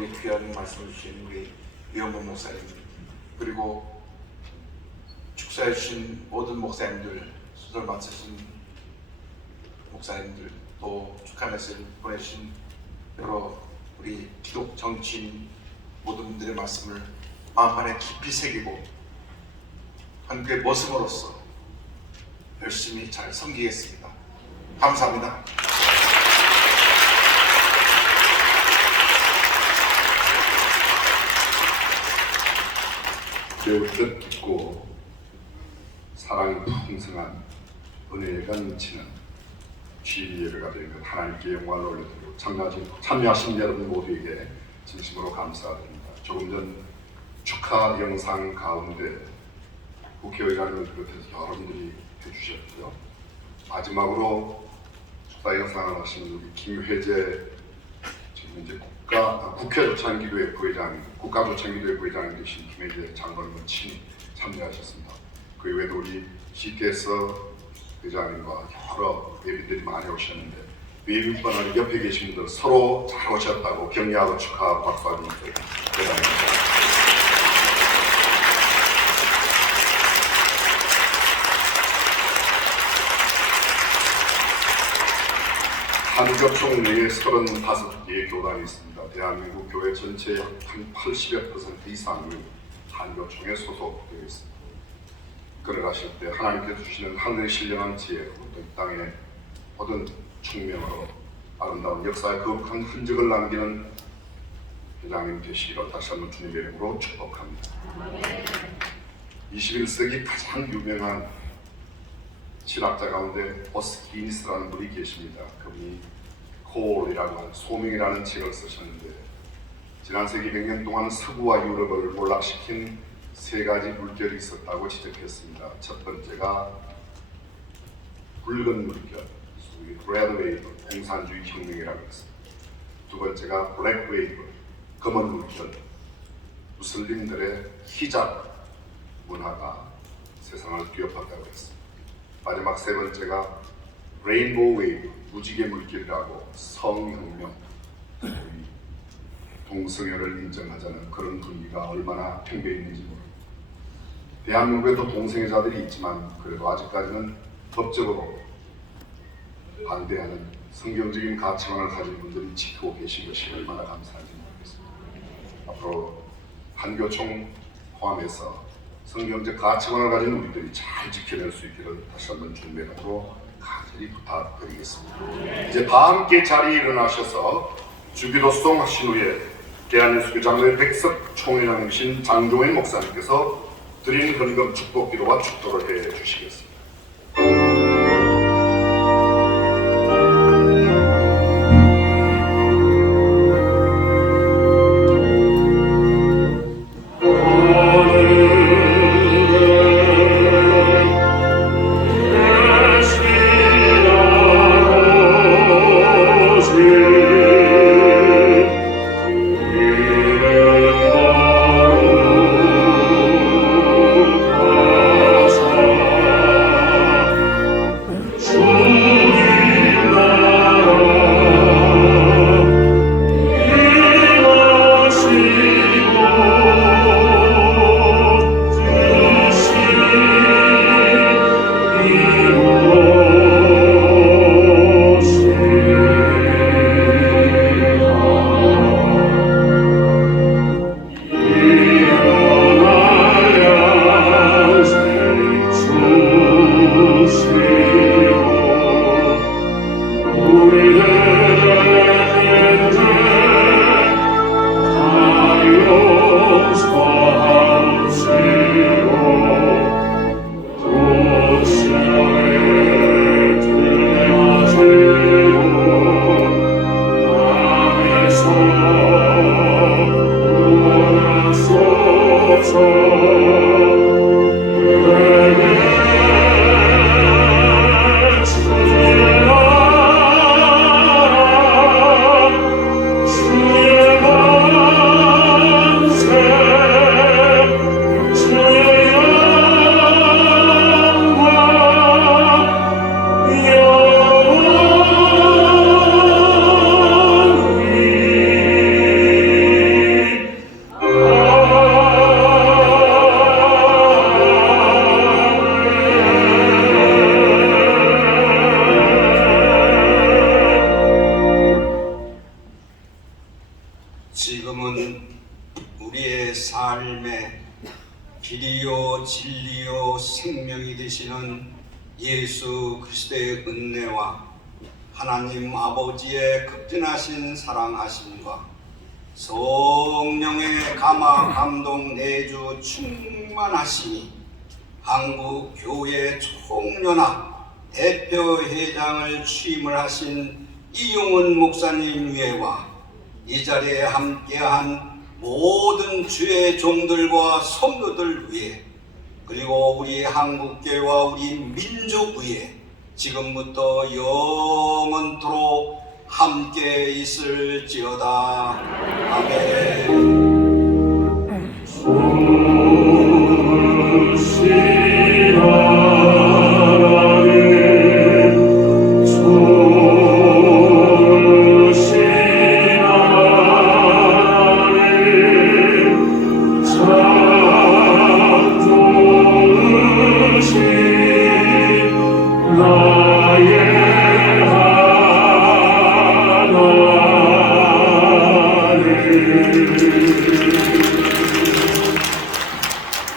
우리 귀한 말씀을 주신 우리 유영범 목사님, 그리고 축사해 주신 모든 목사님들, 수술 마치신 목사님들, 또 축하 메시지 보내주신 여러 우리 기독 정치인 모든 분들의 말씀을 마음 안에 깊이 새기고 한국의 모습으로서 열심히 잘 섬기겠습니다. 감사합니다. 매우 뜻깊고 사랑이 풍성한 은혜가 넘치는 주일 예배가 된 것 하나님께 영광을 올려드리고 참여하신 여러분 모두에게 진심으로 감사드립니다. 조금 전 축하 영상 가운데 국회의장을 비롯해서 여러분들이 해주셨고요. 마지막으로 축하 영상을 하신 우리 김회재 지금 이제 국회조찬기도회 부회장, 국가조찬기도회 부회장이 되신 김혜재 장관님은 친히 참여하셨습니다. 그 외에도 우리 CTS 회장님과 여러 예비들이 많이 오셨는데 외국분 아니 옆에 계신 분들 서로 잘 오셨다고 격려하고 축하하고 박수하는 분들 대단합니다. 한교총 내에 35개의 교단이 있습니다. 대한민국 교회 전체의 한 80여 % 이상이 한교총에 소속되어 있습니다. 글을 하실 때 하나님께서 주시는 하늘의 신령한 지혜로 이 땅에 모든 총명으로 아름다운 역사의 거룩한 흔적을 남기는 회장님 되시기를 다시 한번 주님의 이름으로 축복합니다. 21세기 가장 유명한 신학자 가운데 버스키니스라는 분이 계십니다. 그분이 콜이라고 하는 소명이라는 책을 쓰셨는데 지난 세기 100년 동안 서구와 유럽을 몰락시킨 세 가지 물결이 있었다고 지적했습니다. 첫 번째가 붉은 물결, 소위 레드 웨이브, 공산주의 혁명이라고 했습니다. 두 번째가 블랙 웨이브, 검은 물결, 무슬림들의 히잡 문화가 세상을 뒤엎었다고 했습니다. 마지막 세 번째가 레인보우 웨이브, 무지개 물결이라고 성혁명, 동성애를 인정하자는 그런 분위기가 얼마나 팽배해 있는지 모릅니다. 대한민국에도 동성애자들이 있지만 그래도 아직까지는 법적으로 반대하는 성경적인 가치관을 가진 분들이 지키고 계신 것이 얼마나 감사한지 모르겠습니다. 앞으로 한교총 포함해서 성경적 가치관을 가진 우리들이 잘 지켜낼 수 있기를 다시 한번 주님으로 간절히 부탁드리겠습니다. 이제 다 함께 자리에 일어나셔서 주기도 수송하신 후에 대한예수교 장로회 백석 총회장이신 장종인 목사님께서 드린 헌금 축복 기도와 축도를 해 주시겠습니다. 그리스도의 은혜와 하나님 아버지의 극진하신 사랑하심과 성령의 감화 감동 내주 충만하심이 한국 교회 총연합 대표회장을 취임을 하신 이용훈 목사님 외와 이 자리에 함께한 모든 주의 종들과 성도들 위해 그리고 우리 한국교회와 우리 민족 위에 지금부터 영원토록 함께 있을지어다. 아멘.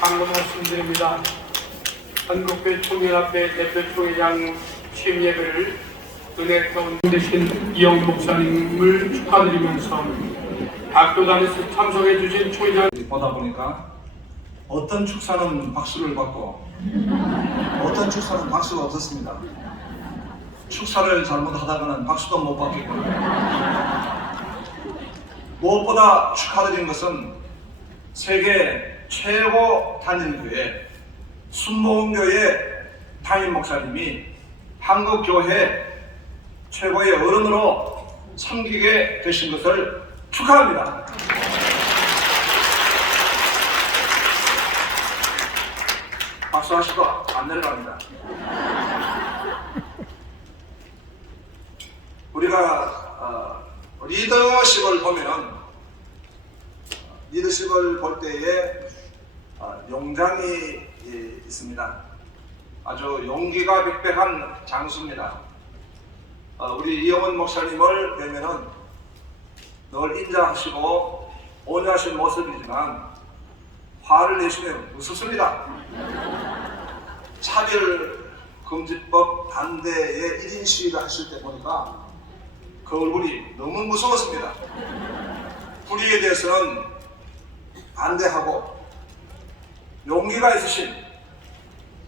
방금 말씀드립니다. 한국교회 총연합회 대표총회장 취임 예배를 은혜 가운데 되신 이영훈 목사님을 축하드리면서 학교단에서 참석해 주신 총회장 보다 보니까 어떤 축사는 박수를 받고 어떤 축사는 박수가 없었습니다. 축사를 잘못하다가는 박수도 못 받겠고 무엇보다 축하드린 것은 세계 최고 단임교회 순복음교회 담임 목사님이 한국교회 최고의 어른으로 섬기게 되신 것을 축하합니다. 박수하시고 안 내려갑니다. 우리가 리더십을 보면은 리더십을 볼 때에 용장이 있습니다. 아주 용기가 백백한 장수입니다. 우리 이영훈 목사님을 뵈면은 늘 인자하시고 온유하신 모습이지만 화를 내시면 무섭습니다. 차별금지법 반대에 1인 시위를 하실 때 보니까 그 얼굴이 너무 무서웠습니다. 불의에 대해서는 반대하고 용기가 있으신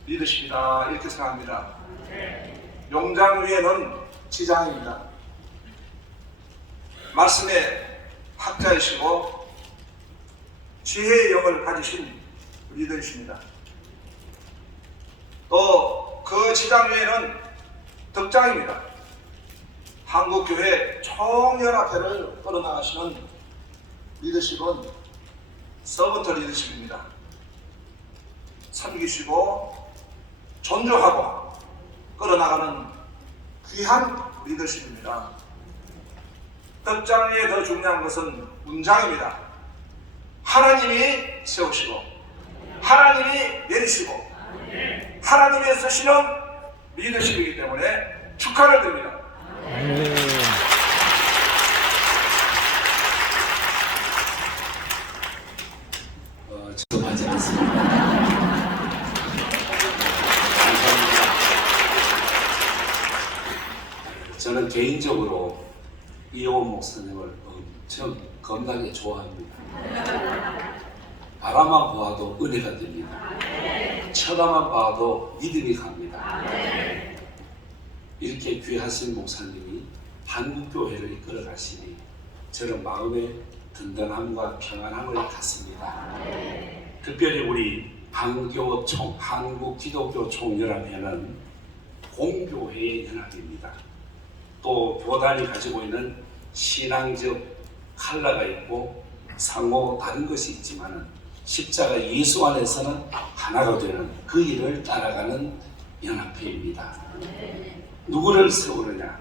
리더십이다 이렇게 생각합니다. 용장 위에는 지장입니다. 말씀의 학자이시고 지혜의 영을 가지신 리더이십니다. 또 그 지장 위에는 덕장입니다. 한국교회 총연합회를 끌어나가시는 리더십은 서번트 리더십입니다. 섬기시고 존중하고 끌어나가는 귀한 리더십입니다. 덕장 위에 더 중요한 것은 문장입니다. 하나님이 세우시고 하나님이 내리시고 하나님이 쓰시는 리더십이기 때문에 축하를 드립니다. 죄송하지 않습니다. 저는 개인적으로 이용훈 목사님을 엄청 겁나게 좋아합니다. 바라만 보아도 은혜가 됩니다. 쳐다만 봐도 믿음이 갑니다. 이렇게 귀하신 목사님이 한국교회를 이끌어 가시니 저는 마음의 든든함과 평안함을 갖습니다. 특별히 우리 한국기독교 총연합회는 공교회의 연합입니다. 또 교단이 가지고 있는 신앙적 컬러가 있고 상호 다른 것이 있지만 십자가 예수 안에서는 하나가 되는 그 일을 따라가는 연합회입니다. 누구를 세우느냐?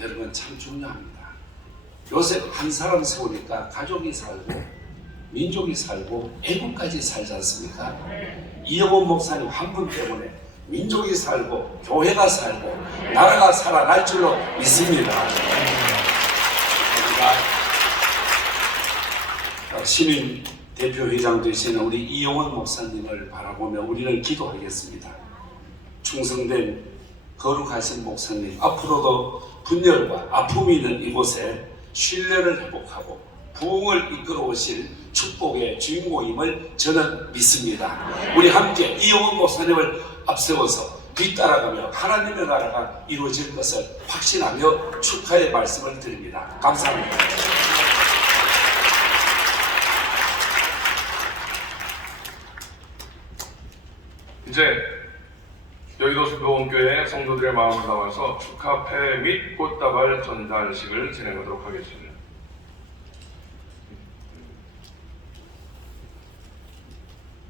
여러분 참 중요합니다. 요새 한 사람 세우니까 가족이 살고 민족이 살고 애국까지 살지 않습니까? 이영훈 목사님 한 분 때문에 민족이 살고 교회가 살고 나라가 살아날 줄로 믿습니다. 신임 대표회장 되시는 우리 이용훈 목사님을 바라보며 우리는 기도하겠습니다. 충성된 거룩하신 목사님, 앞으로도 분열과 아픔이 있는 이곳에 신뢰를 회복하고 부흥을 이끌어 오실 축복의 주인공임을 저는 믿습니다. 우리 함께 이영훈 목사님을 앞세워서 뒤따라가며 하나님의 나라가 이루어질 것을 확신하며 축하의 말씀을 드립니다. 감사합니다. 이제 여의도 수도원교회 성도들의 마음을 담아서 축하패 및 꽃다발 전달식을 진행하도록 하겠습니다.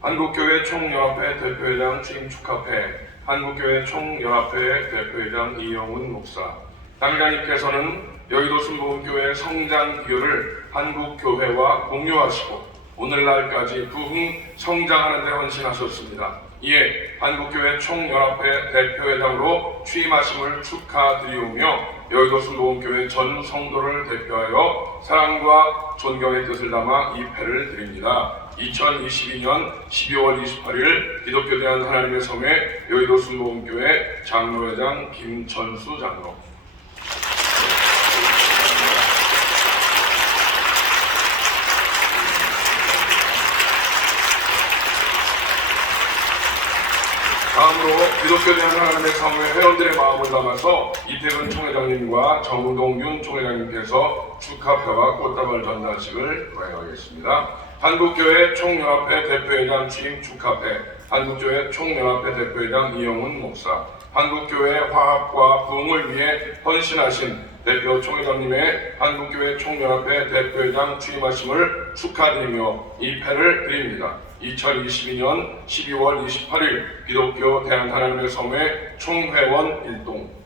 한국교회 총연합회 대표회장 취임 축하패, 한국교회 총연합회 대표회장 이영훈 목사. 당장님께서는 여의도 순복음교회 성장 비결을 한국교회와 공유하시고 오늘날까지 부흥 성장하는 데 헌신하셨습니다. 이에 한국교회 총연합회 대표회장으로 취임하심을 축하드리오며 여의도 순복음교회 전 성도를 대표하여 사랑과 존경의 뜻을 담아 이 패를 드립니다. 2022년 12월 28일 기독교 대한 하나님의 섬에 여의도 순복음교회 장로회장 김천수 장로. 다음으로 기독교 대한 하나님의 사무의 회원들의 마음을 담아서 이태근 총회장님과 정동균 총회장님께서 축하패와 꽃다발 전달식을 거행하겠습니다. 한국교회 총연합회 대표회장 취임 축하패, 한국교회 총연합회 대표회장 이영훈 목사, 한국교회 화합과 부흥을 위해 헌신하신 대표 총회장님의 한국교회 총연합회 대표회장 취임하심을 축하드리며 이 패를 드립니다. 2022년 12월 28일 기독교 대한하나님의 섬의 총회원 일동.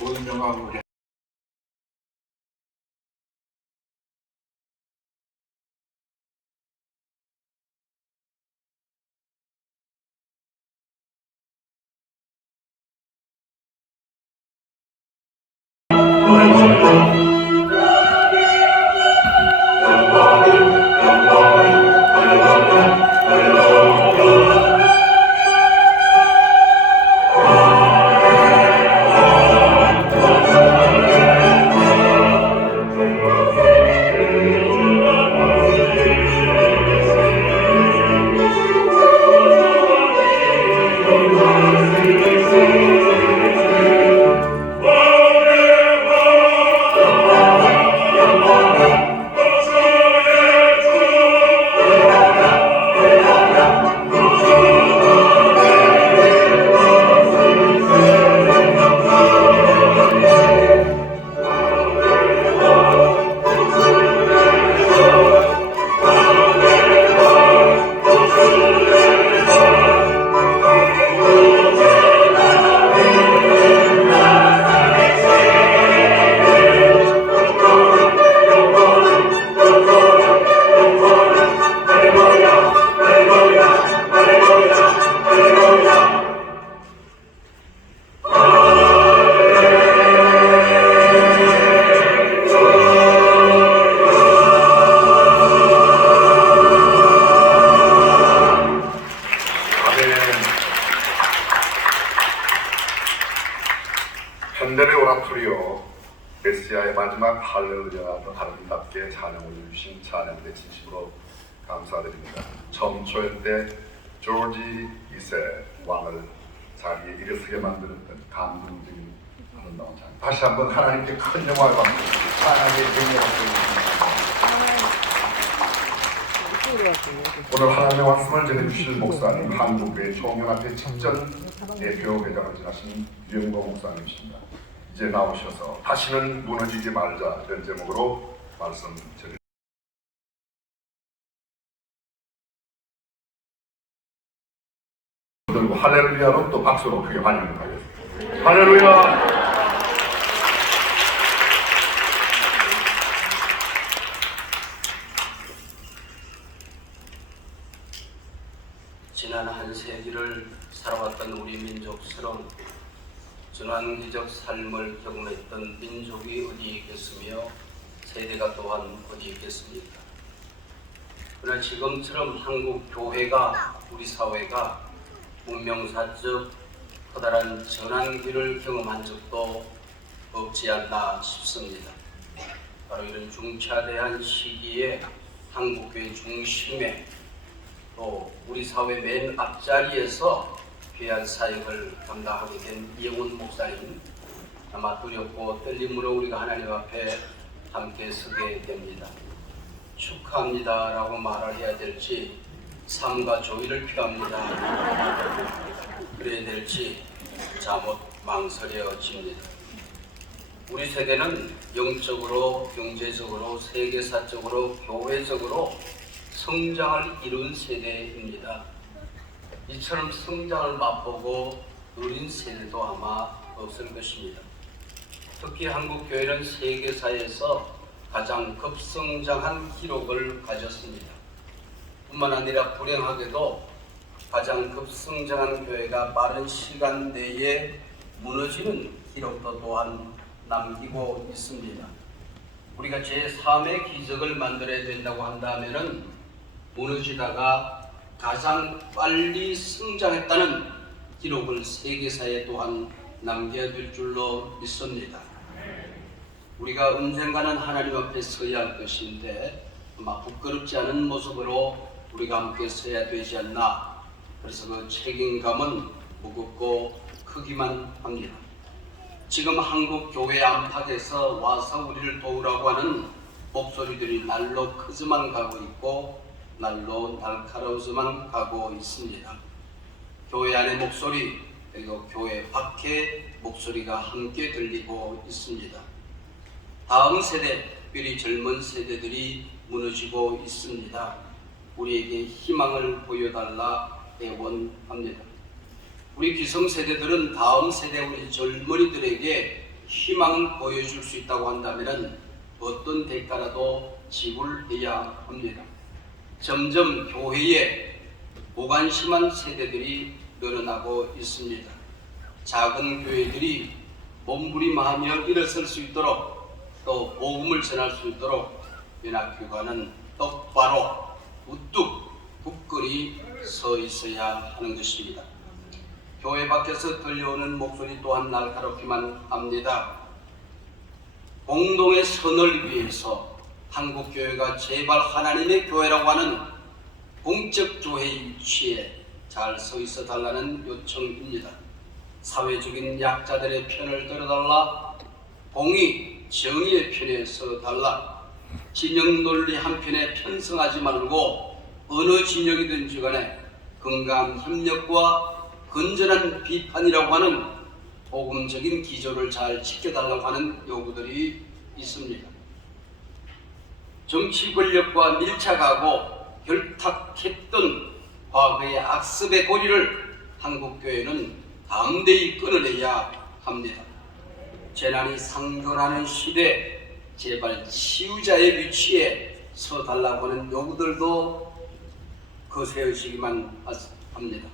모든 영광을 우리 현대의 오라토리오 메시아의 마지막 할렐루야도 아름답게 찬양 올려주신 찬양대 진심으로 감사드립니다. 처음 초연 때 조지 2세 왕을 자리에 일어서게 만들었던 감동적인 아름다운 찬양. 다시 한번 하나님께 큰 영광을 받고 찬양의 영광을 받고 오늘 하나님의 말씀을 전해주실 목사님, 한국교회 총연합회 직전 대표 회장을 지나신 유영보 목사님이십니다. 이제 나오셔서 다시는 무너지지 말자 이런 제목으로 말씀 전해. 그리고 할렐루야로 또 박수로 크게 환영을 하겠습니다. 할렐루야. 지난 한 세기를 살아왔던 우리 민족스러운 전환기적 삶을 경험했던 민족이 어디 있겠으며 세대가 또한 어디 있겠습니까? 그러나 지금처럼 한국 교회가, 우리 사회가 문명사적 커다란 전환기를 경험한 적도 없지 않나 싶습니다. 바로 이런 중차대한 시기에 한국교회 중심에 또 우리 사회 맨 앞자리에서 귀한 사역을 감당하게 된 이영훈 목사님, 아마 두렵고 떨림으로 우리가 하나님 앞에 함께 서게 됩니다. 축하합니다 라고 말을 해야 될지, 삶과 조의를 표합니다 그래야 될지 자못 망설여집니다. 우리 세대는 영적으로, 경제적으로, 세계사적으로, 교회적으로 성장을 이룬 세대입니다. 이처럼 성장을 맛보고 누린 세대도 아마 없을 것입니다. 특히 한국교회는 세계사에서 가장 급성장한 기록을 가졌습니다. 뿐만 아니라 불행하게도 가장 급성장한 교회가 빠른 시간 내에 무너지는 기록도 또한 남기고 있습니다. 우리가 제3의 기적을 만들어야 된다고 한다면 무너지다가 가장 빨리 성장했다는 기록을 세계사에 또한 남겨야 될 줄로 믿습니다. 우리가 언젠가는 하나님 앞에 서야 할 것인데 아마 부끄럽지 않은 모습으로 우리가 함께 서야 되지 않나. 그래서 그 책임감은 무겁고 크기만 합니다. 지금 한국 교회 안팎에서 와서 우리를 도우라고 하는 목소리들이 날로 크지만 가고 있고 날로 날카로워서만 가고 있습니다. 교회 안의 목소리 그리고 교회 밖의 목소리가 함께 들리고 있습니다. 다음 세대, 특별히 젊은 세대들이 무너지고 있습니다. 우리에게 희망을 보여달라 애원합니다. 우리 기성세대들은 다음 세대 우리 젊은이들에게 희망을 보여줄 수 있다고 한다면 어떤 대가라도 지불해야 합니다. 점점 교회에 무관심한 세대들이 늘어나고 있습니다. 작은 교회들이 몸부림하며 일어설 수 있도록 또 복음을 전할 수 있도록 연합교회는 똑바로 우뚝 굳건히 서 있어야 하는 것입니다. 교회 밖에서 들려오는 목소리 또한 날카롭기만 합니다. 공동의 선을 위해서 한국교회가 제발 하나님의 교회라고 하는 공적 교회의 위치에 잘 서 있어 달라는 요청입니다. 사회적인 약자들의 편을 들어달라. 공의, 정의의 편에 서 달라. 진영 논리 한편에 편성하지 말고 어느 진영이든지 간에 건강한 협력과 건전한 비판이라고 하는 복음적인 기조를 잘 지켜달라고 하는 요구들이 있습니다. 정치 권력과 밀착하고 결탁했던 과거의 악습의 고리를 한국교회는 담대히 끊어내야 합니다. 재난이 상존하는 시대 제발 치유자의 위치에 서달라고 하는 요구들도 거세어지기만 합니다.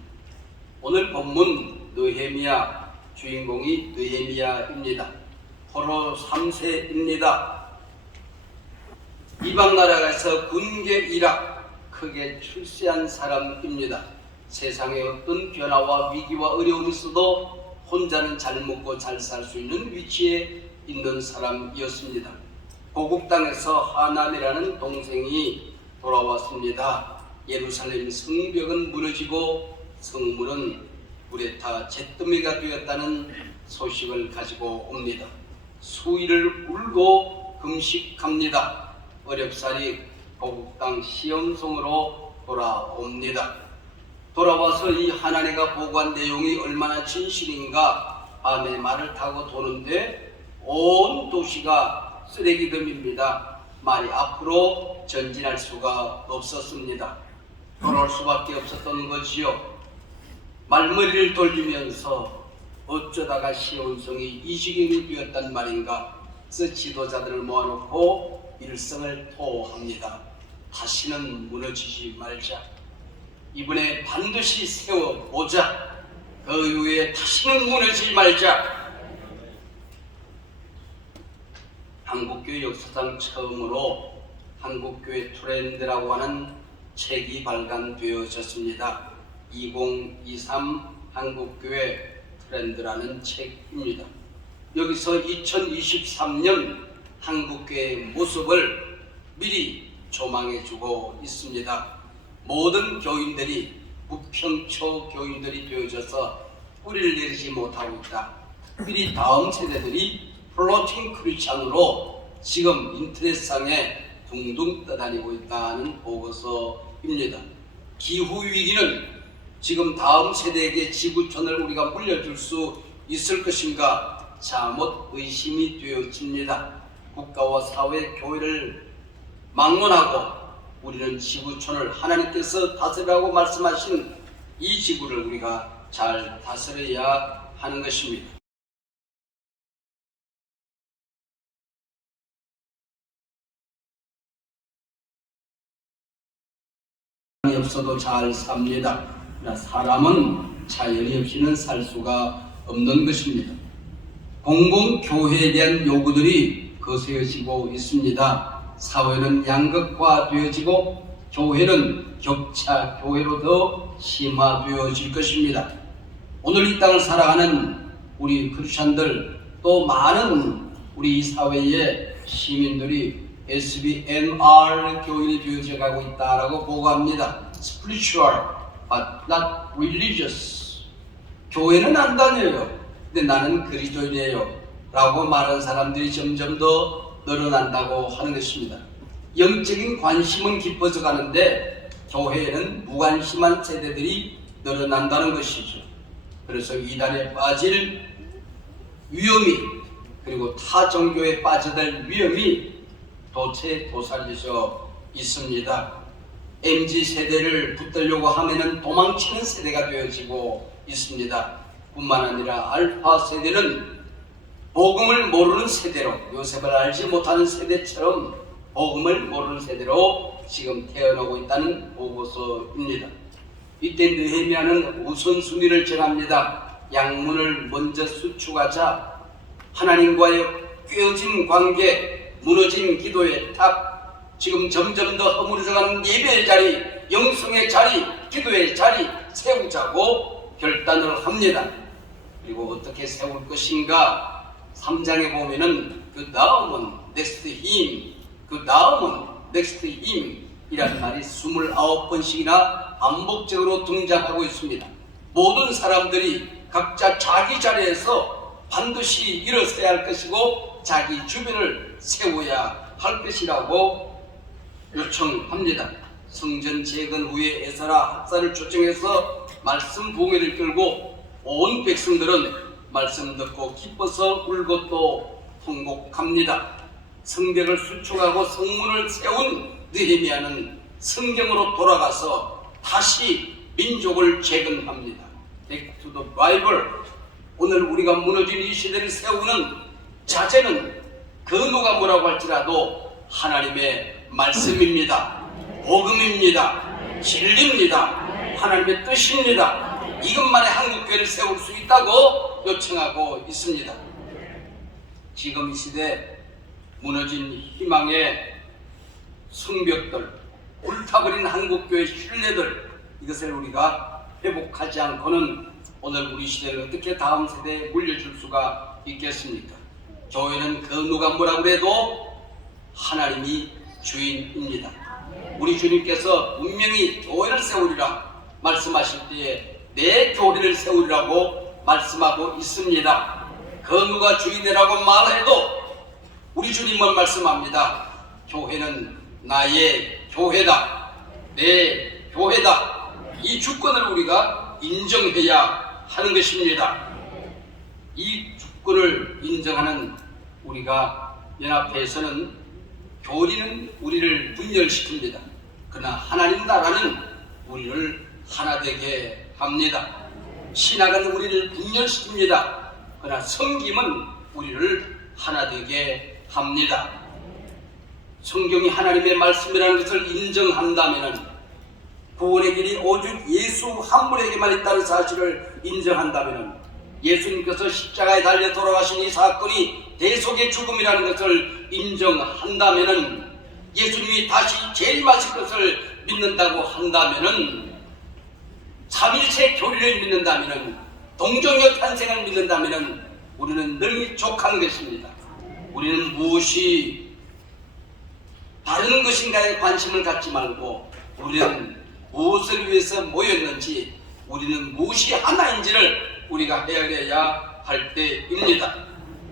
오늘 본문 느헤미야, 주인공이 느헤미야입니다. 포로 3세입니다. 이방 나라에서 군계 일학 크게 출세한 사람입니다. 세상에 어떤 변화와 위기와 어려움이 있어도 혼자는 잘 먹고 잘 살 수 있는 위치에 있는 사람이었습니다. 고국 땅에서 하난이라는 동생이 돌아왔습니다. 예루살렘 성벽은 무너지고 성문은 불에 타 잿더미가 되었다는 소식을 가지고 옵니다. 수일을 울고 금식합니다. 어렵사리 고국 땅 시험성으로 돌아옵니다. 돌아와서 이 하나님과 보고한 내용이 얼마나 진실인가 밤에 말을 타고 도는데 온 도시가 쓰레기덤입니다. 말이 앞으로 전진할 수가 없었습니다. 돌아올 수밖에 없었던 거지요. 말머리를 돌리면서 어쩌다가 시온성이 이 지경이 되었단 말인가. 그래서 지도자들을 모아놓고 일성을 토합니다. 다시는 무너지지 말자. 이번에 반드시 세워보자. 그 이후에 다시는 무너지지 말자. 한국교회 역사상 처음으로 한국교회 트렌드라고 하는 책이 발간되어졌습니다. 2023 한국교회 트렌드라는 책입니다. 여기서 2023년 한국교회의 모습을 미리 조망해주고 있습니다. 모든 교인들이 무평초 교인들이 되어져서 뿌리를 내리지 못하고 있다. 미리 다음 세대들이 플로팅 크리스찬으로 지금 인터넷상에 둥둥 떠다니고 있다는 보고서입니다. 기후위기는 지금 다음 세대에게 지구촌을 우리가 물려줄 수 있을 것인가 잘못 의심이 되어집니다. 국가와 사회, 교회를 막론하고 우리는 지구촌을 하나님께서 다스리라고 말씀하신 이 지구를 우리가 잘 다스려야 하는 것입니다. 없어도 잘 삽니다. 사람은 자연이 없이는 살 수가 없는 것입니다. 공공교회에 대한 요구들이 거세어지고 있습니다. 사회는 양극화되어지고 교회는 격차 교회로 더 심화되어질 것입니다. 오늘 이 땅을 살아가는 우리 크리스천들 또 많은 우리 사회의 시민들이 SBNR 교인이 되어져 가고 있다라고 보고합니다. Spiritual but not religious. 교회는 안 다녀요. 근데 나는 그리스도인이에요. 라고 말하는 사람들이 점점 더 늘어난다고 하는 것입니다. 영적인 관심은 깊어져 가는데 교회에는 무관심한 세대들이 늘어난다는 것이죠. 그래서 이단에 빠질 위험이 그리고 타 종교에 빠져들 위험이 도처에 있습니다. MZ세대를 붙들려고 하면은 도망치는 세대가 되어지고 있습니다. 뿐만 아니라 알파 세대는 복음을 모르는 세대로, 요셉을 알지 못하는 세대처럼 복음을 모르는 세대로 지금 태어나고 있다는 보고서입니다. 이때 느헤미야는 우선순위를 정합니다. 양문을 먼저 수축하자. 하나님과의 꿰어진 관계, 무너진 기도의 탑, 지금 점점 더 허물어져가는 예배의 자리, 영성의 자리, 기도의 자리 세우자고 결단을 합니다. 그리고 어떻게 세울 것인가 3장에 보면은 그 다음은 next him, 그 다음은 next him 이라는 말이 29번씩이나 반복적으로 등장하고 있습니다. 모든 사람들이 각자 자기 자리에서 반드시 일어서야 할 것이고 자기 주변을 세워야 할 것이라고 요청합니다. 성전 재건 후에 에스라 학사를 초청해서 말씀 봉회를 끌고 온 백성들은 말씀 듣고 기뻐서 울고 또 통곡합니다. 성벽을 수축하고 성문을 세운 느헤미야는 성경으로 돌아가서 다시 민족을 재건합니다. Back to the Bible. 오늘 우리가 무너진 이 시대를 세우는 자제는 그 누가 뭐라고 할지라도 하나님의 말씀입니다. 복음입니다. 진리입니다. 하나님의 뜻입니다. 이것만의 한국교회를 세울 수 있다고 요청하고 있습니다. 지금 이 시대 무너진 희망의 성벽들, 불타버린 한국교회 신뢰들, 이것을 우리가 회복하지 않고는 오늘 우리 시대를 어떻게 다음 세대에 물려줄 수가 있겠습니까? 교회는 그 누가 뭐라고 해도 하나님이 주인입니다. 우리 주님께서 분명히 교회를 세우리라 말씀하실 때에 내 교회를 세우리라고 말씀하고 있습니다. 그 누가 주인이라고 말해도 우리 주님은 말씀합니다. 교회는 나의 교회다. 내 교회다. 이 주권을 우리가 인정해야 하는 것입니다. 이 주권을 인정하는 우리가 연합회에서는 교리는 우리를 분열시킵니다. 그러나 하나님 나라는 우리를 하나 되게 합니다. 신학은 우리를 분열시킵니다. 그러나 섬김은 우리를 하나 되게 합니다. 성경이 하나님의 말씀이라는 것을 인정한다면, 구원의 길이 오직 예수 한 분에게만 있다는 사실을 인정한다면, 예수님께서 십자가에 달려 돌아가신 이 사건이 대속의 죽음이라는 것을 인정한다면, 예수님이 다시 재림하실 것을 믿는다고 한다면, 삼일체 교리를 믿는다면, 동정녀 탄생을 믿는다면 우리는 늘 족한 것입니다. 우리는 무엇이 다른 것인가에 관심을 갖지 말고, 우리는 무엇을 위해서 모였는지, 우리는 무엇이 하나인지를 우리가 헤아려야 할 때입니다.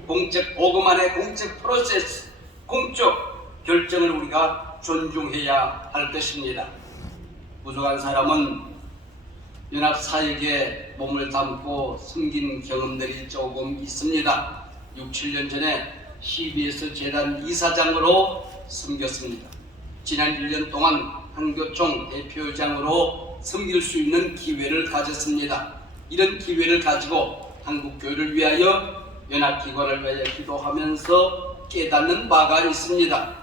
공적 복음 안의 공적 프로세스, 공적 결정을 우리가 존중해야 할 것입니다. 부족한 사람은 연합사역에 몸을 담고 섬긴 경험들이 조금 있습니다. 6, 7년 전에 CBS 재단 이사장으로 섬겼습니다. 지난 1년 동안 한교총 대표장으로 섬길 수 있는 기회를 가졌습니다. 이런 기회를 가지고 한국교회를 위하여, 연합기관을 위하여 기도하면서 깨닫는 바가 있습니다.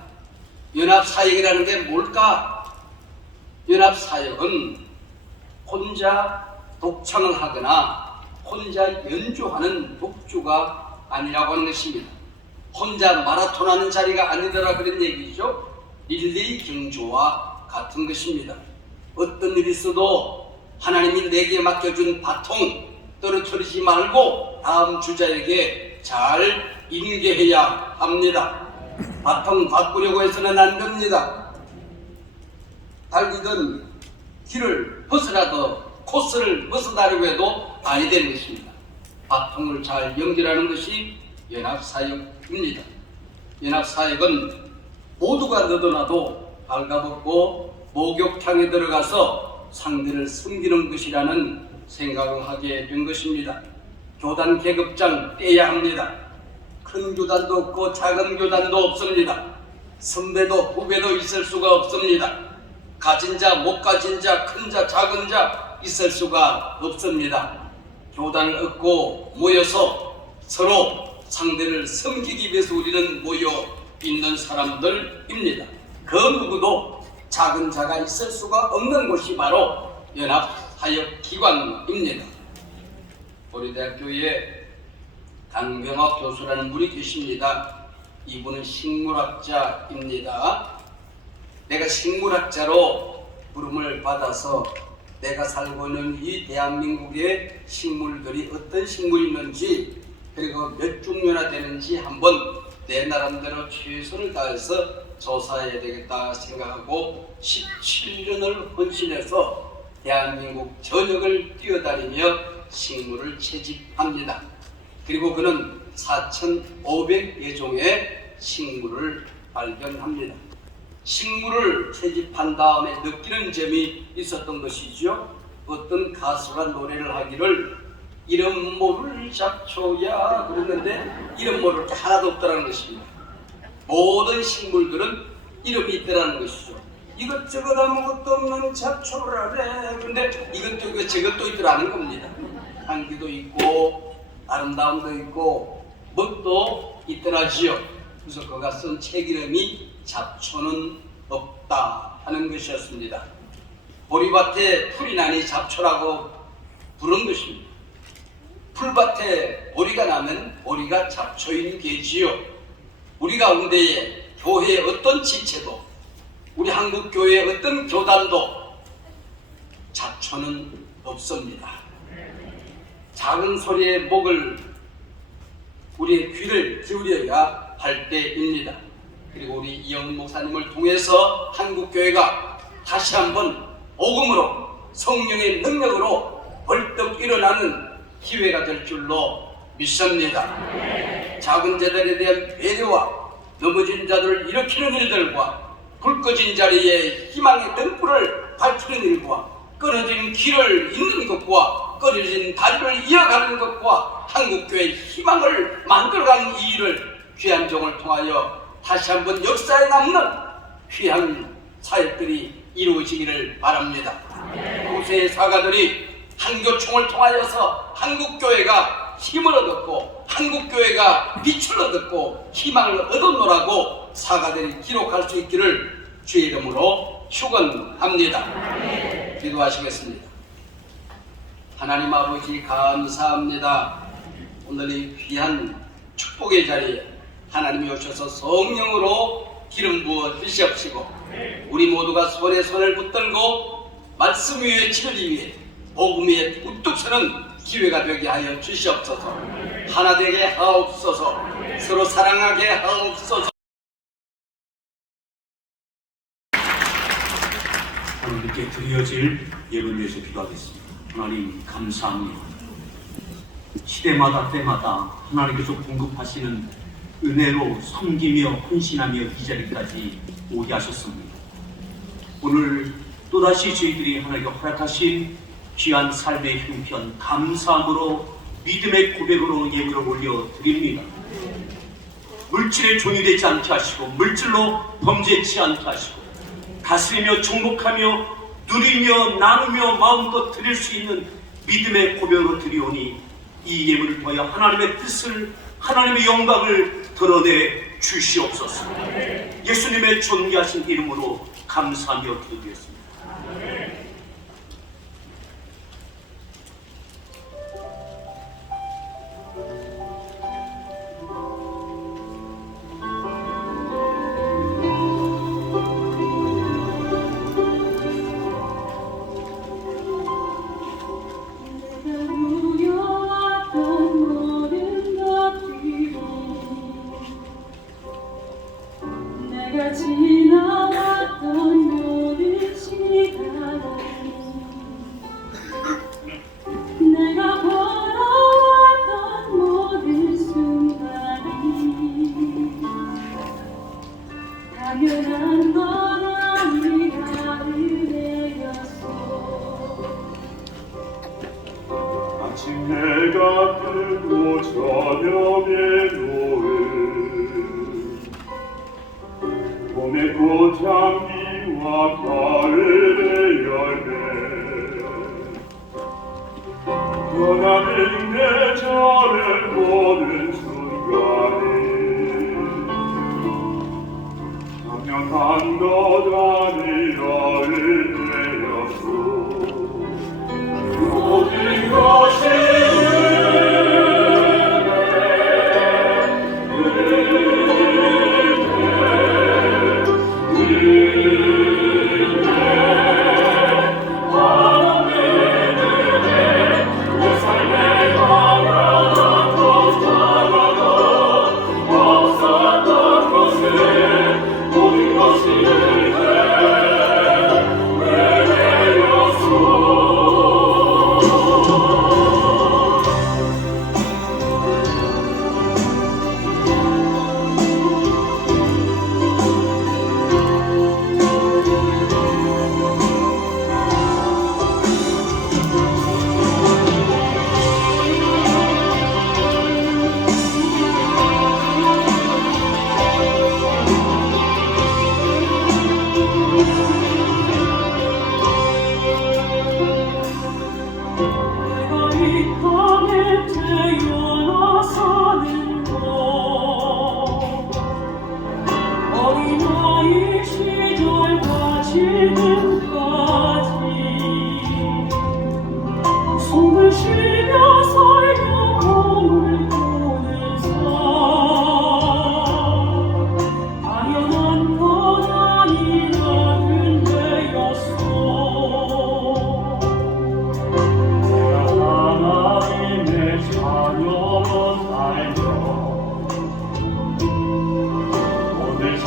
연합사역이라는 게 뭘까? 연합사역은 혼자 독창을 하거나 혼자 연주하는 독주가 아니라고 하는 것입니다. 혼자 마라톤하는 자리가 아니더라 그런 얘기죠. 릴레이 경주와 같은 것입니다. 어떤 일이 있어도 하나님이 내게 맡겨준 바통 떨어뜨리지 말고 다음 주자에게 잘 인계해야 합니다. 바통 바꾸려고 해서는 안 됩니다. 달리던 길을 벗어나도 코스를 벗어나려고 해도 아니 되는 것입니다. 바통을 잘 연결하는 것이 연합사역입니다. 연합사역은 모두가 너도나도 발가벗고 목욕탕에 들어가서 상대를 섬기는 것이라는 생각을 하게 된 것입니다. 교단 계급장 떼야 합니다. 큰 교단도 없고 작은 교단도 없습니다. 선배도 후배도 있을 수가 없습니다. 가진 자, 못 가진 자, 큰 자, 작은 자 있을 수가 없습니다. 교단을 얻고 모여서 서로 상대를 섬기기 위해서 우리는 모여 있는 사람들입니다. 그 누구도 작은 자가 있을 수가 없는 곳이 바로 연합사역기관입니다. 우리 대학교에 강병학 교수라는 분이 계십니다. 이분은 식물학자입니다. 내가 식물학자로 부름을 받아서 내가 살고 있는 이 대한민국의 식물들이 어떤 식물이 있는지, 그리고 몇 종류나 되는지 한번 내 나름대로 최선을 다해서 조사해야 되겠다 생각하고 17년을 헌신해서 대한민국 전역을 뛰어다니며 식물을 채집합니다. 그리고 그는 4,500여 종의 식물을 발견합니다. 식물을 채집한 다음에 느끼는 점이 있었던 것이죠. 어떤 가수가 노래를 하기를 이름 모를 잡초야 그랬는데 이름 모를 게 하나도 없다는 것입니다. 모든 식물들은 이름이 있다는 것이죠. 이것저것 아무것도 없는 잡초라네. 그런데 이것도 있고 저것도 있더라는 겁니다. 향기도 있고 아름다움도 있고 멋도 있더라지요. 그래서 그가 쓴 책 이름이 잡초는 없다 하는 것이었습니다. 보리밭에 풀이 나니 잡초라고 부른 것입니다. 풀밭에 보리가 나면 보리가 잡초인 게지요. 우리 가운데에 교회의 어떤 지체도, 우리 한국교회의 어떤 교단도 잡초는 없습니다. 작은 소리에 우리의 귀를 기울여야 할 때입니다. 그리고 우리 이영 목사님을 통해서 한국교회가 다시 한번 복음으로 성령의 능력으로 벌떡 일어나는 기회가 될 줄로 믿습니다. 작은 자들에 대한 배려와 넘어진 자들을 일으키는 일들과 불 꺼진 자리에 희망의 등불을 밝히는 일과 끊어진 길을 잇는 것과 끊어진 다리를 이어가는 것과 한국교회의 희망을 만들어가는 이 일을 귀한 종을 통하여 다시 한번 역사에 남는 귀한 사역들이 이루어지기를 바랍니다. 후세의 사가들이 한교총을 통하여서 한국교회가 힘을 얻었고 한국교회가 빛을 얻었고 희망을 얻었노라고 사가들이 기록할 수 있기를 주의 이름으로 축원합니다. 기도하시겠습니다. 하나님 아버지 감사합니다. 오늘 이 귀한 축복의 자리에 하나님이 오셔서 성령으로 기름 부어 주시옵시고 우리 모두가 손에 손을 붙들고 말씀 위에 진리 위에 복음 위에 우뚝 서는 기회가 되게 하여 주시옵소서. 하나 되게 하옵소서. 서로 사랑하게 하옵소서. 하나님께 드려질 예배를 위해서 기도하겠습니다. 하나님 감사합니다. 시대마다 때마다 하나님께서 공급하시는 은혜로 섬기며 헌신하며 이 자리까지 오게 하셨습니다. 오늘 또다시 저희들이 하나님께 허락하신 귀한 삶의 형편 감사함으로 믿음의 고백으로 예물을 올려드립니다. 물질에 종이 되지 않게 하시고 물질로 범죄치 않게 하시고 다스리며 정복하며 누리며 나누며 마음껏 드릴 수 있는 믿음의 고백으로 드리오니 이 예물을 통하여 하나님의 뜻을 하나님의 영광을 드러내 주시옵소서. 예수님의 존귀하신 이름으로 감사하며 기도드렸습니다. 내가 지나왔던 모든 시간이 내가 걸어왔던 모든 순간이 당연한 건 아니라 은혜였어. 아침 해가 뜨고 저녁에 노을 봄의 꽃향기와 가을의 열매 변하는 계절을 보는 순간이 당연한 것 아니라 은혜였소. 모든 것이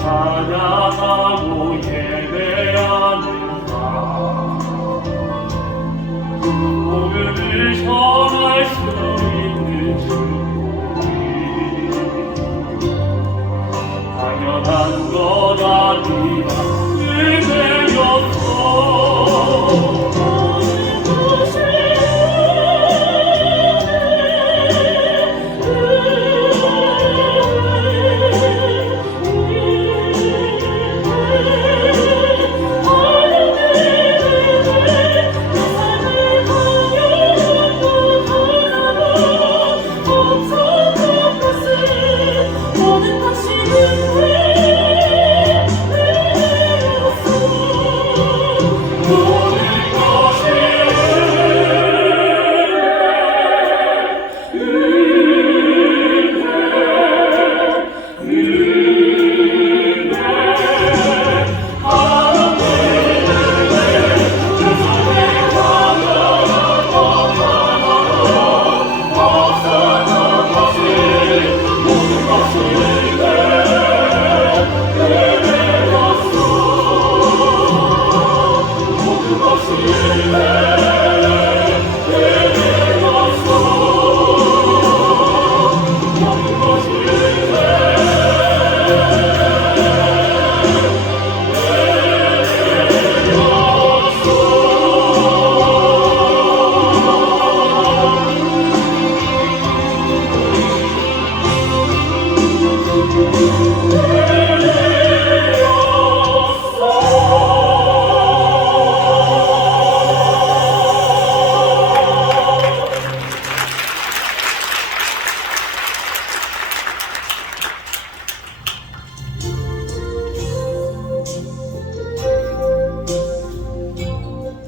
찬양하고 예배하는가 복음을 전할 수 있는 축복이 당연한 것 아니라 은혜였소. 모든 것이 은혜였어 모든 것이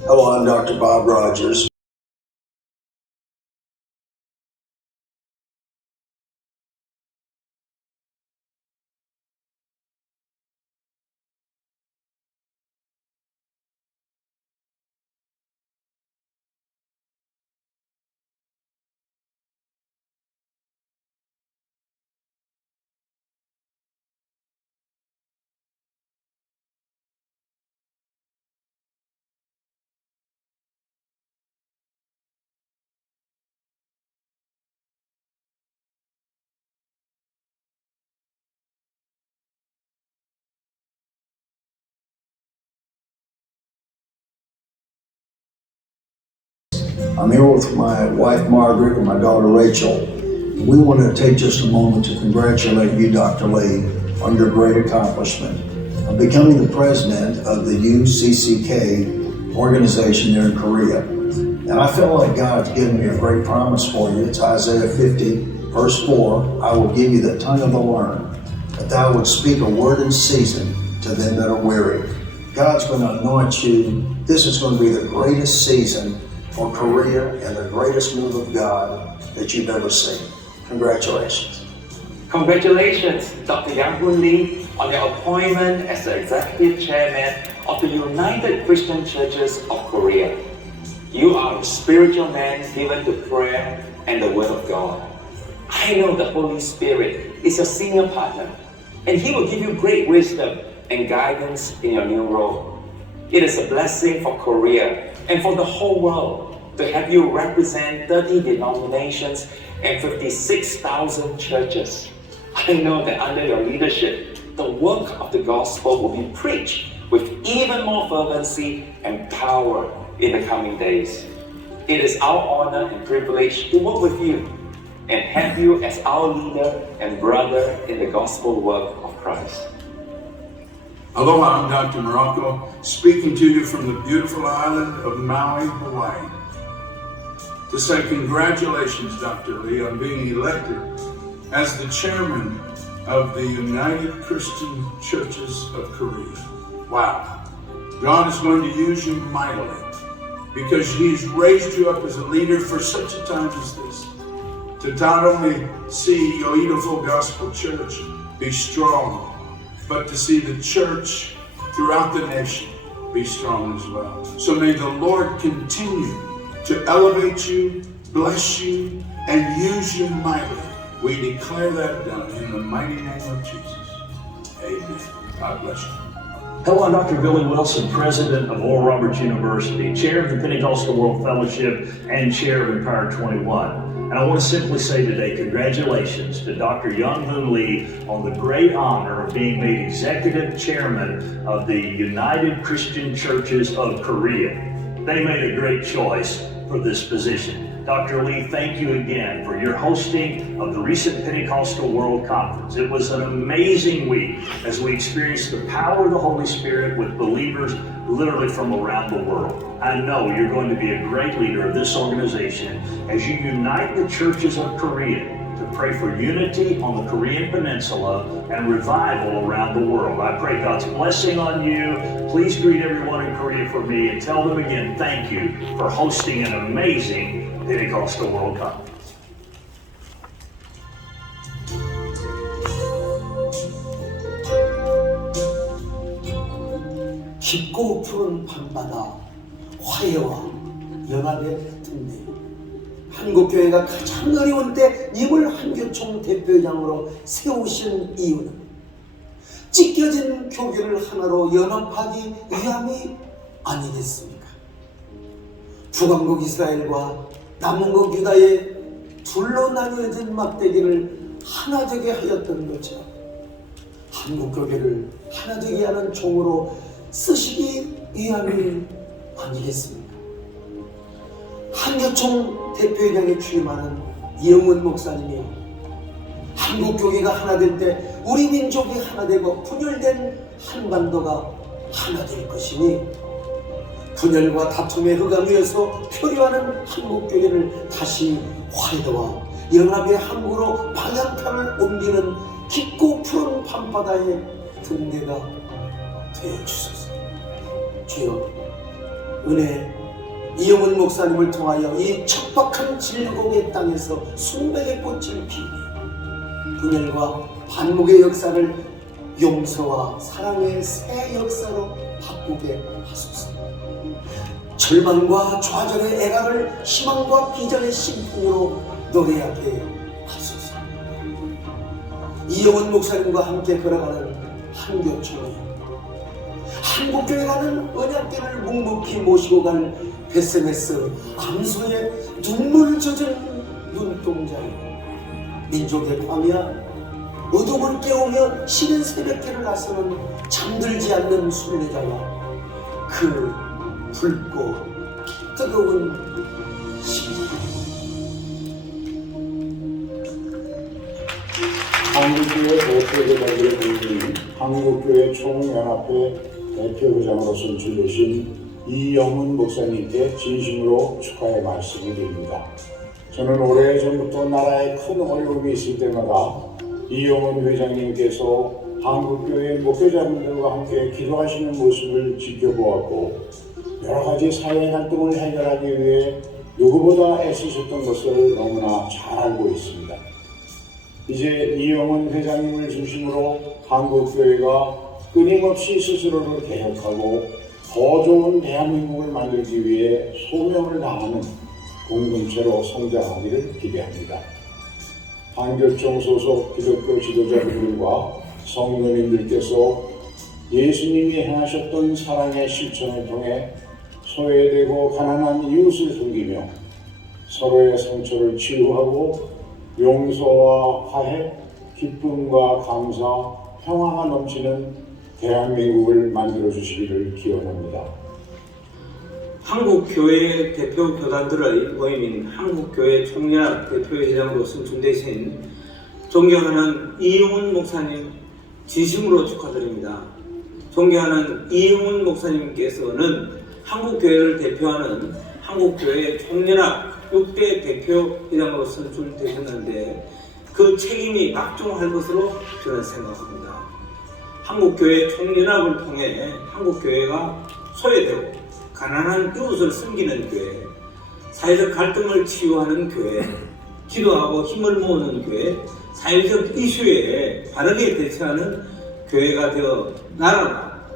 Hello, I'm Dr. Bob Rogers. I'm here with my wife Margaret and my daughter Rachel. We want to take just a moment to congratulate you, Dr. Lee, on your great accomplishment of becoming the president of the UCCK organization there in Korea. And I feel like God's given me a great promise for you. It's Isaiah 50, verse 4. I will give you the tongue of the learned, that thou would speak a word in season to them that are weary. God's going to anoint you. This is going to be the greatest season for Korea and the greatest move of God that you've ever seen. Congratulations. Congratulations, Dr. Yang Hoon Lee, on your appointment as the Executive Chairman of the United Christian Churches of Korea. You are a spiritual man given to prayer and the Word of God. I know the Holy Spirit is your senior partner, and He will give you great wisdom and guidance in your new role. It is a blessing for Korea and for the whole world to have you represent 30 denominations and 56,000 churches. I know that under your leadership, the work of the gospel will be preached with even more fervency and power in the coming days. It is our honor and privilege to work with you and have you as our leader and brother in the gospel work of Christ. Aloha, I'm Dr. Morocco, speaking to you from the beautiful island of Maui, Hawaii. To say congratulations, Dr. Lee, on being elected as the chairman of the United Christian Churches of Korea. Wow. God is going to use you mightily because He's raised you up as a leader for such a time as this. To not only see Yoido Full Gospel Church be strong, but to see the church throughout the nation be strong as well. So may the Lord continue to elevate you, bless you, and use you mightily. We declare that done in the mighty name of Jesus. Amen. God bless you. Hello, I'm Dr. Billy Wilson, President of Oral Roberts University, Chair of the Pentecostal World Fellowship, and Chair of Empower 21. And I want to simply say today, congratulations to Dr. Yang Hoon Lee on the great honor of being made Executive Chairman of the United Christian Churches of Korea. They made a great choice for this position. Dr. Lee, thank you again for your hosting of the recent Pentecostal World Conference. It was an amazing week as we experienced the power of the Holy Spirit with believers literally from around the world. I know you're going to be a great leader of this organization as you unite the churches of Korea to pray for unity on the Korean Peninsula and revival around the world. I pray God's blessing on you. Please greet everyone in Korea for me and tell them again thank you for hosting an amazing Pentecostal World Conference. 깊고 푸른 밤바다, 화해와 연합의 등대. 한국교회가 가장 어려운 때 님을 한교총 대표장으로 세우신 이유는 찢겨진 교회를 하나로 연합하기 위함이 아니겠습니까? 북왕국 이스라엘과 남왕국 유다의 둘로 나뉘어진 막대기를 하나 되게 하였던 것처럼 한국교회를 하나 되게 하는 종으로 쓰시기 위함이 아니겠습니까? 한교총 대표회장에 취임하는 이영훈 목사님이 한국교회가 하나 될 때 우리 민족이 하나 되고 분열된 한반도가 하나 될 것이니 분열과 다툼에 흑암이어서 표류하는 한국교회를 다시 화해와 연합의 항구로 방향판을 옮기는 깊고 푸른 밤바다의 등대가 되어주소서. 주여, 은혜 이영훈 목사님을 통하여 이 척박한 질곡의 땅에서 순백의 꽃을 피우며 분열과 반목의 역사를 용서와 사랑의 새 역사로 바꾸게 하소서. 절망과 좌절의 애가를 희망과 비전의 심풍으로 노래하게 하소서. 이영훈 목사님과 함께 걸어가는 한교총이 한국교회라는 언약궤를 묵묵히 모시고 갈 베스메스 암소의 눈물 젖은 눈동자에 민족의 밤이야 어둠을 깨우며 쉬는 새벽길을 나서는 잠들지 않는 순례자와 그 붉고 뜨거운 심장. 한국교회 대표회장을 보는 한국교회 총연합회 대표회장으로 선출되신 이영훈 목사님께 진심으로 축하의 말씀을 드립니다. 저는 오래전부터 나라에 큰 어려움이 있을 때마다 이영훈 회장님께서 한국교회 목회자분들과 함께 기도하시는 모습을 지켜보았고 여러 가지 사회 활동을 해결하기 위해 누구보다 애쓰셨던 것을 너무나 잘 알고 있습니다. 이제 이영훈 회장님을 중심으로 한국교회가 끊임없이 스스로를 개혁하고 더 좋은 대한민국을 만들기 위해 소명을 다하는 공동체로 성장하기를 기대합니다. 한교총 소속 기독교 지도자분들과 성도님들께서 예수님이 행하셨던 사랑의 실천을 통해 소외되고 가난한 이웃을 섬기며 서로의 상처를 치유하고 용서와 화해, 기쁨과 감사, 평화가 넘치는 대한민국을 만들어 주시기를 기원합니다. 한국교회 대표 교단들의 모임인 한국교회 총연합 대표회장으로 선출되신 존경하는 이영훈 목사님 진심으로 축하드립니다. 존경하는 이영훈 목사님께서는 한국교회를 대표하는 한국교회 총연합 6대 대표회장으로 선출되셨는데 그 책임이 막중할 것으로 저는 생각합니다. 한국교회 총연합을 통해 한국교회가 소외되고 가난한 이웃을 섬기는 교회, 사회적 갈등을 치유하는 교회, 기도하고 힘을 모으는 교회, 사회적 이슈에 바르게 대처하는 교회가 되어 나라가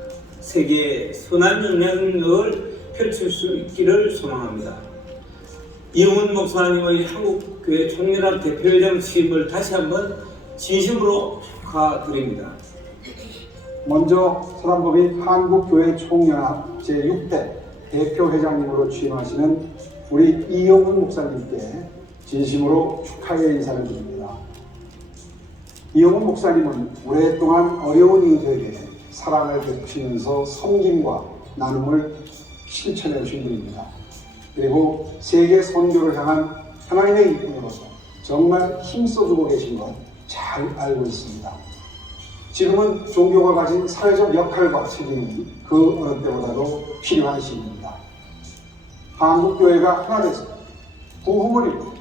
세계의 선한 영향력을 펼칠 수 있기를 소망합니다. 이영훈 목사님의 한국교회 총연합 대표회장 취임을 다시 한번 진심으로 축하드립니다. 먼저 사단법인 한국교회 총연합 제6대 대표회장님으로 취임하시는 우리 이영훈 목사님께 진심으로 축하의 인사를 드립니다. 이영훈 목사님은 오랫동안 어려운 이웃에게 사랑을 베푸시면서 섬김과 나눔을 실천해 오신 분입니다. 그리고 세계 선교를 향한 하나님의 일꾼으로서 정말 힘써주고 계신 것 잘 알고 있습니다. 지금은 종교가 가진 사회적 역할과 책임이 그 어느 때보다도 필요한 시기입니다. 한국교회가 하나 돼서 부흥을 이루고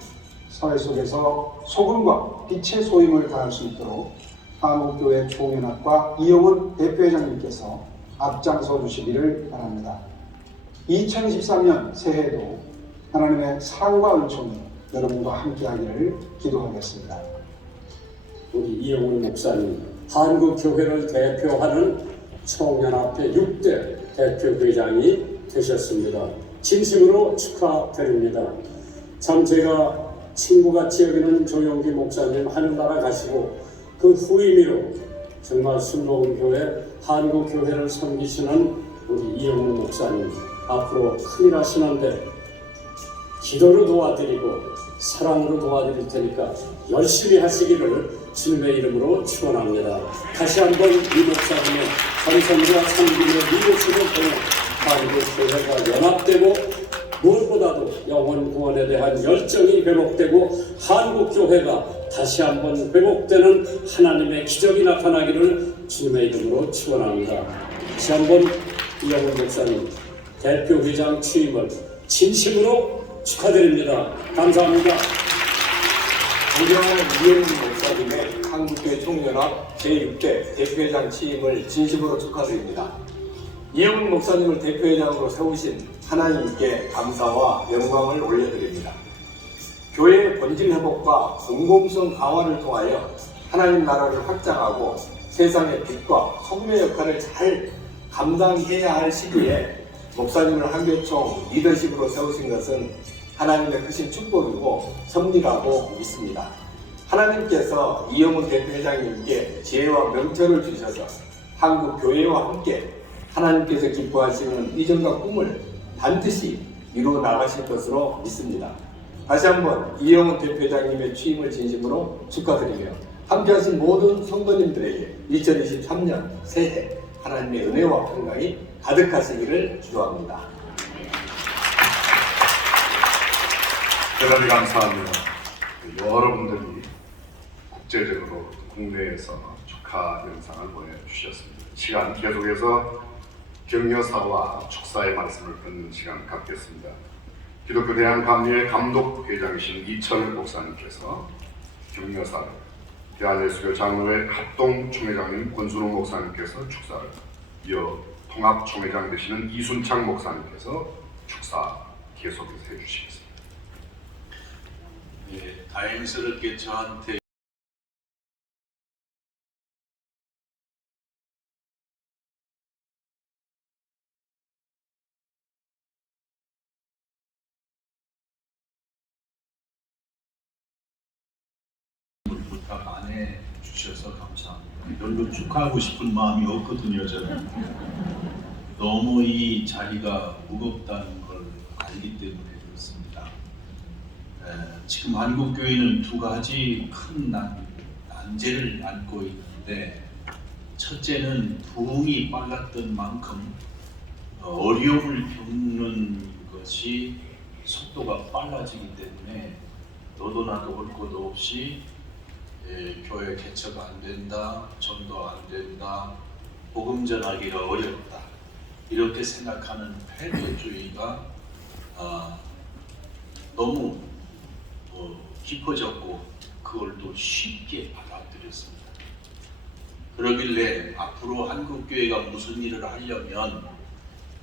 사회 속에서 소금과 빛의 소임을 다할 수 있도록 한국교회 총연합과 이용훈 대표회장님께서 앞장서 주시기를 바랍니다. 2023년 새해에도 하나님의 사랑과 은총이 여러분과 함께하기를 기도하겠습니다. 우리 이용훈 목사님, 한국교회를 대표하는 총연합회 6대 대표회장이 되셨습니다. 진심으로 축하드립니다. 참 제가 친구같이 여기는 조용기 목사님 하늘나라 가시고 그 후임으로 정말 순복음교회, 한국교회를 섬기시는 우리 이용훈 목사님 앞으로 큰일 하시는데 기도로 도와드리고 사랑으로 도와드릴 테니까 열심히 하시기를 주님의 이름으로 축원합니다. 다시 한번 이 목사님의 전선과 섬김의 리더십을 통해 한국교회가 연합되고 무엇보다도 영혼 구원에 대한 열정이 회복되고 한국교회가 다시 한번 회복되는 하나님의 기적이 나타나기를 주님의 이름으로 축원합니다. 다시 한번 이용훈 목사님 대표회장 취임을 진심으로 축하드립니다. 감사합니다. 존경하는 이용훈 목사님의 한국교회 총연합 제6대 대표회장 취임을 진심으로 축하드립니다. 이용훈 목사님을 대표회장으로 세우신 하나님께 감사와 영광을 올려드립니다. 교회의 본질 회복과 공공성 강화를 통하여 하나님 나라를 확장하고 세상의 빛과 소금의 역할을 잘 감당해야 할 시기에 목사님을 한교총 리더십으로 세우신 것은 하나님의 크신 축복이고 섭리라고 믿습니다. 하나님께서 이용훈 대표회장님께 지혜와 명철을 주셔서 한국 교회와 함께 하나님께서 기뻐하시는 비전과 꿈을 반드시 이루어 나가실 것으로 믿습니다. 다시 한번 이용훈 대표회장님의 취임을 진심으로 축하드리며 함께하신 모든 성도님들에게 2023년 새해 하나님의 은혜와 평강이 가득하시기를 기도합니다. 대단히 감사합니다. 여러분들이 국제적으로 국내에서 축하 영상을 보내주셨습니다. 시간 계속해서 격려사와 축사의 말씀을 듣는 시간 갖겠습니다. 기독교 대한감리회 감독회장이신 이철 목사님께서 격려사를, 대한예수교 장로회 합동 총회장님 권순호 목사님께서 축사를, 이어 통합 총회장 되시는 이순창 목사님께서 축사 계속해서 해주시겠습니다. 네, 다행스럽게 저한테 부탁 안 해주셔서 감사합니다. 별로 축하하고 싶은 마음이 없거든요. 저는 너무 이 자리가 무겁다는 걸 알기 때문에 그렇습니다. 지금 한국교회는 두 가지 큰 난제를 안고 있는데, 첫째는 부흥이 빨랐던 만큼 어려움을 겪는 것이 속도가 빨라지기 때문에 너도 나도 올 것도 없이 교회 개척 안 된다, 전도 안 된다, 복음 전하기가 어렵다, 이렇게 생각하는 패배주의가 너무 깊어졌고 그걸 또 쉽게 받아들였습니다. 그러길래 앞으로 한국교회가 무슨 일을 하려면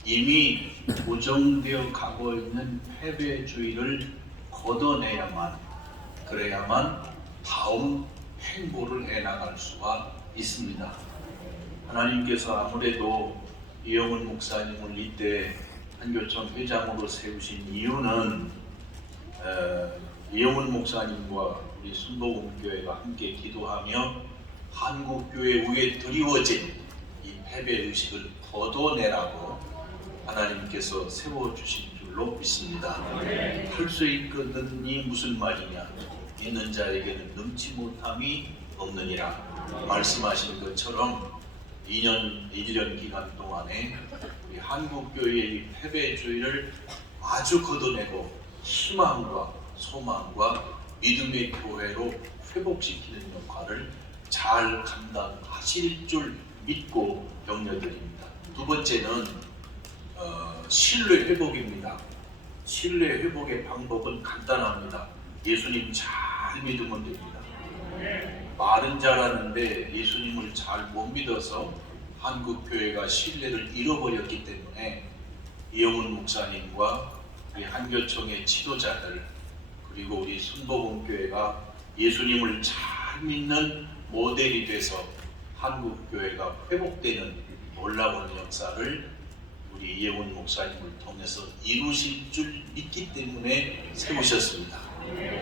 이미 고정되어 가고 있는 패배주의를 걷어내야만, 그래야만 다음 행보를 해나갈 수가 있습니다. 하나님께서 아무래도 이용훈 목사님을 이때 한교총 회장으로 세우신 이유는 이용훈 목사님과 우리 순복음교회가 함께 기도하며 한국교회 위에 드리워진 이 패배의식을 걷어내라고 하나님께서 세워주신 줄로 믿습니다. 할 수 있거든이 무슨 말이냐? 있는 자에게는 능치 못함이 없느니라 말씀하신 것처럼 1년 기간 동안에 우리 한국교회의 패배주의를 아주 걷어내고 희망과 소망과 믿음의 교회로 회복시키는 역할을 잘 감당하실 줄 믿고 격려드립니다. 두 번째는 신뢰 회복입니다. 신뢰 회복의 방법은 간단합니다. 예수님 잘 믿으면 됩니다. 말은 잘하는데 예수님을 잘 못 믿어서 한국교회가 신뢰를 잃어버렸기 때문에 이영훈 목사님과 우리 한교총의 지도자들 그리고 우리 순복음교회가 예수님을 잘 믿는 모델이 돼서 한국교회가 회복되는 놀라운 역사를 우리 이영훈 목사님을 통해서 이루실 줄 믿기 때문에 세우셨습니다.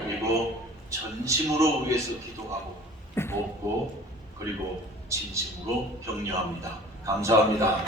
그리고 전심으로 우리 위해서 기도하고 돕고 그리고 진심으로 격려합니다. 감사합니다.